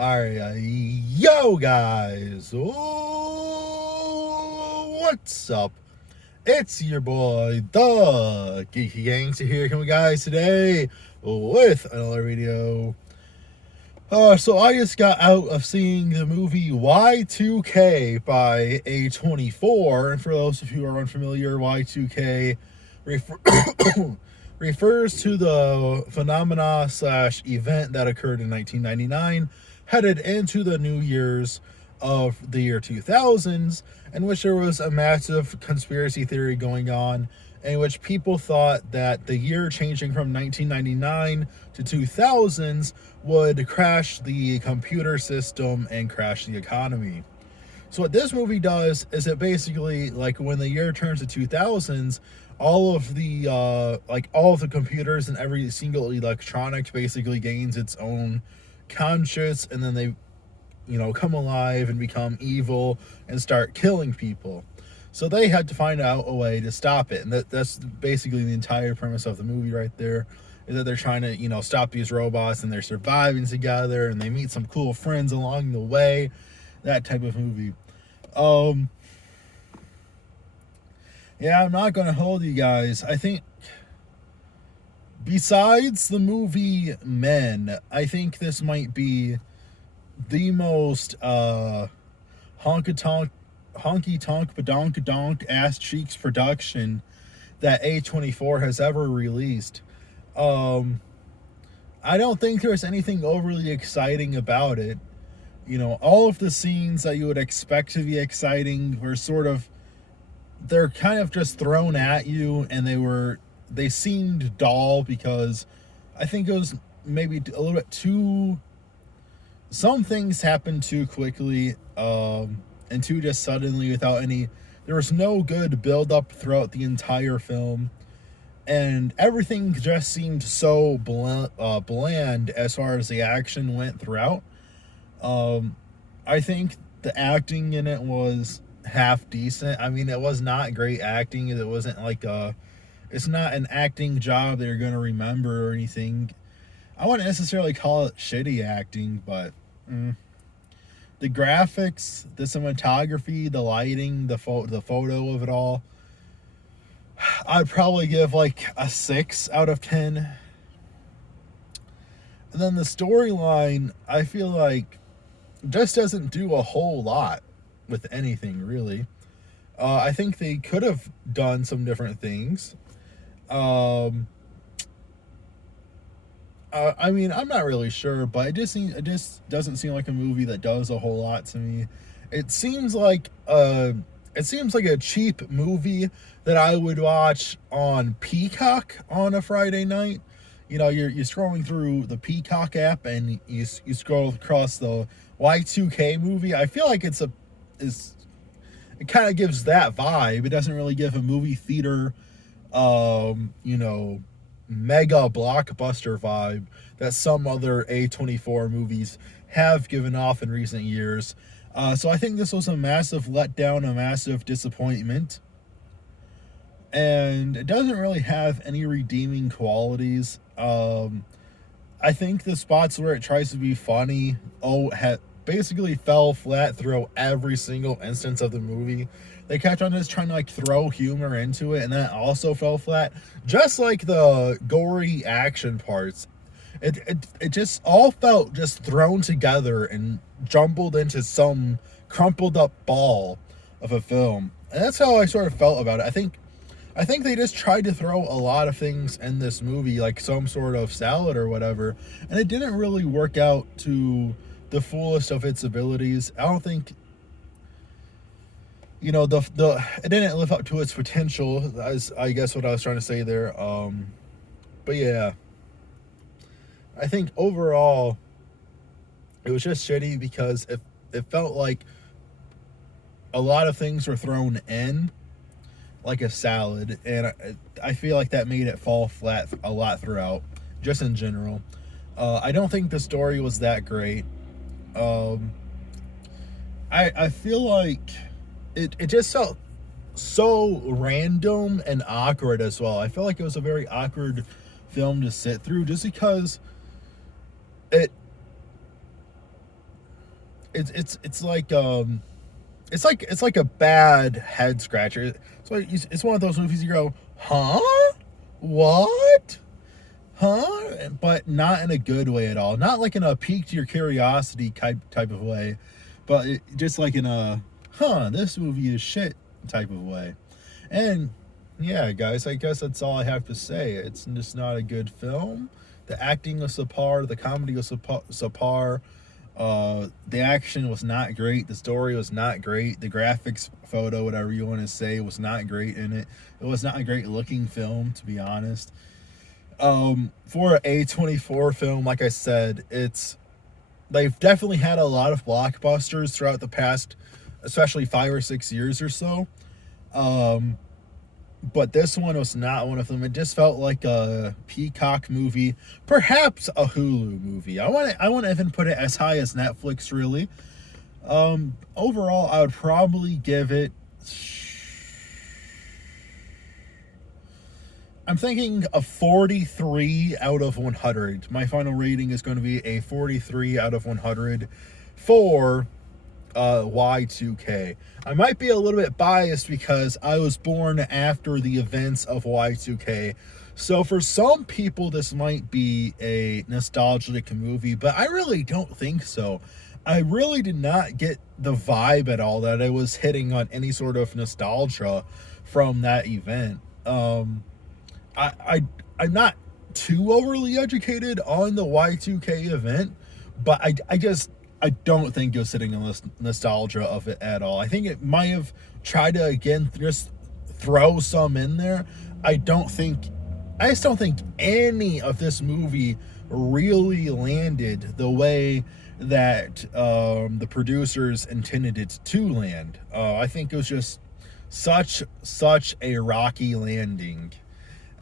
Alright, yo guys, what's up? It's your boy, the Geeky Gangster here, coming guys today with another video. So I just got out of seeing the movie Y2K by A24, and for those of you who are unfamiliar, Y2K refers to the phenomena / event that occurred in 1999, headed into the New Year's of the year 2000s, in which there was a massive conspiracy theory going on, in which people thought that the year changing from 1999 to 2000s would crash the computer system and crash the economy. So what this movie does is it basically, like, when the year turns to 2000s, all of the computers and every single electronics basically gains its own conscience, and then they come alive and become evil and start killing people. So they had to find out a way to stop it, and that's basically the entire premise of the movie right there, is that they're trying to stop these robots, and they're surviving together, and they meet some cool friends along the way, that type of movie. Yeah, I'm not gonna hold you guys. I think besides the movie Men, I think this might be the most honky tonk badonk donk ass cheeks production that A24 has ever released. I don't think there's anything overly exciting about it. All of the scenes that you would expect to be exciting were they're kind of just thrown at you, and they seemed dull because I think it was maybe a little bit too. Some things happened too quickly, and too just suddenly without any. There was no good build up throughout the entire film, and everything just seemed so bland as far as the action went throughout. I think the acting in it was half decent. I mean, it was not great acting. It wasn't it's not an acting job that you're going to remember or anything. I wouldn't necessarily call it shitty acting, but the graphics, the cinematography, the lighting, the photo of it all, I'd probably give like a 6 out of 10. And then the storyline, I feel like, just doesn't do a whole lot with anything, really. I think they could have done some different things. I mean, I'm not really sure, but it just doesn't seem like a movie that does a whole lot to me. It seems like a cheap movie that I would watch on Peacock on a Friday night. You're scrolling through the Peacock app, and you scroll across the Y2K movie. I feel like it kind of gives that vibe. It doesn't really give a movie theater mega blockbuster vibe that some other A24 movies have given off in recent years. So I think this was a massive letdown, a massive disappointment. And it doesn't really have any redeeming qualities. I think the spots where it tries to be funny basically fell flat throughout every single instance of the movie. They kept on just trying to throw humor into it, and that also fell flat. Just like the gory action parts, it just all felt just thrown together and jumbled into some crumpled up ball of a film. And that's how I sort of felt about it. I think they just tried to throw a lot of things in this movie, like some sort of salad or whatever, and it didn't really work out to the fullest of its abilities. I don't think it didn't live up to its potential, as I guess what I was trying to say there. But yeah, I think overall it was just shitty because it felt like a lot of things were thrown in like a salad, and I feel like that made it fall flat a lot throughout, just in general. I don't think the story was that great. I feel like it just felt so random and awkward as well. I felt like it was a very awkward film to sit through, just because it it's like it's like a bad head scratcher. So it's one of those movies you go, huh, what, huh, but not in a good way at all. Not like in a piqued your curiosity type of way, but just like in a this movie is shit type of way. And yeah, guys, I guess that's all I have to say. It's just not a good film. The acting was subpar. The comedy was subpar. The action was not great. The story was not great. The graphics, photo, whatever you want to say, was not great in it. It was not a great looking film, to be honest. For an A24 film, like I said, they've definitely had a lot of blockbusters throughout the past, especially 5 or 6 years or so. But this one was not one of them. It just felt like a Peacock movie, perhaps a Hulu movie. I want to even put it as high as Netflix, really. Overall, I would probably give it, I'm thinking a 43 out of 100. My final rating is going to be a 43 out of 100 for Y2K. I might be a little bit biased because I was born after the events of Y2K. So for some people, this might be a nostalgic movie, but I really don't think so. I really did not get the vibe at all that I was hitting on any sort of nostalgia from that event. I'm not too overly educated on the Y2K event, but I don't think you're sitting on this nostalgia of it at all. I think it might have tried to again just throw some in there. I just don't think any of this movie really landed the way that the producers intended it to land. I think it was just such a rocky landing.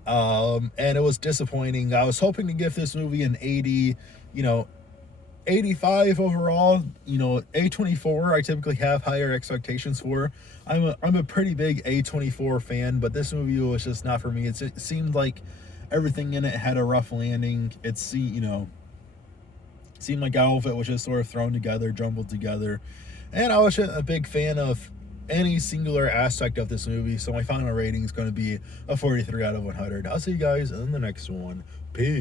And it was disappointing. I was hoping to give this movie an 80, 85 overall. A24 I typically have higher expectations for. I'm a pretty big A24 fan, but this movie was just not for me. It seemed like everything in it had a rough landing. Seemed like all of it was just sort of thrown together, jumbled together. And I wasn't a big fan of any singular aspect of this movie, so my final rating is going to be a 43 out of 100. I'll see you guys in the next one. Peace.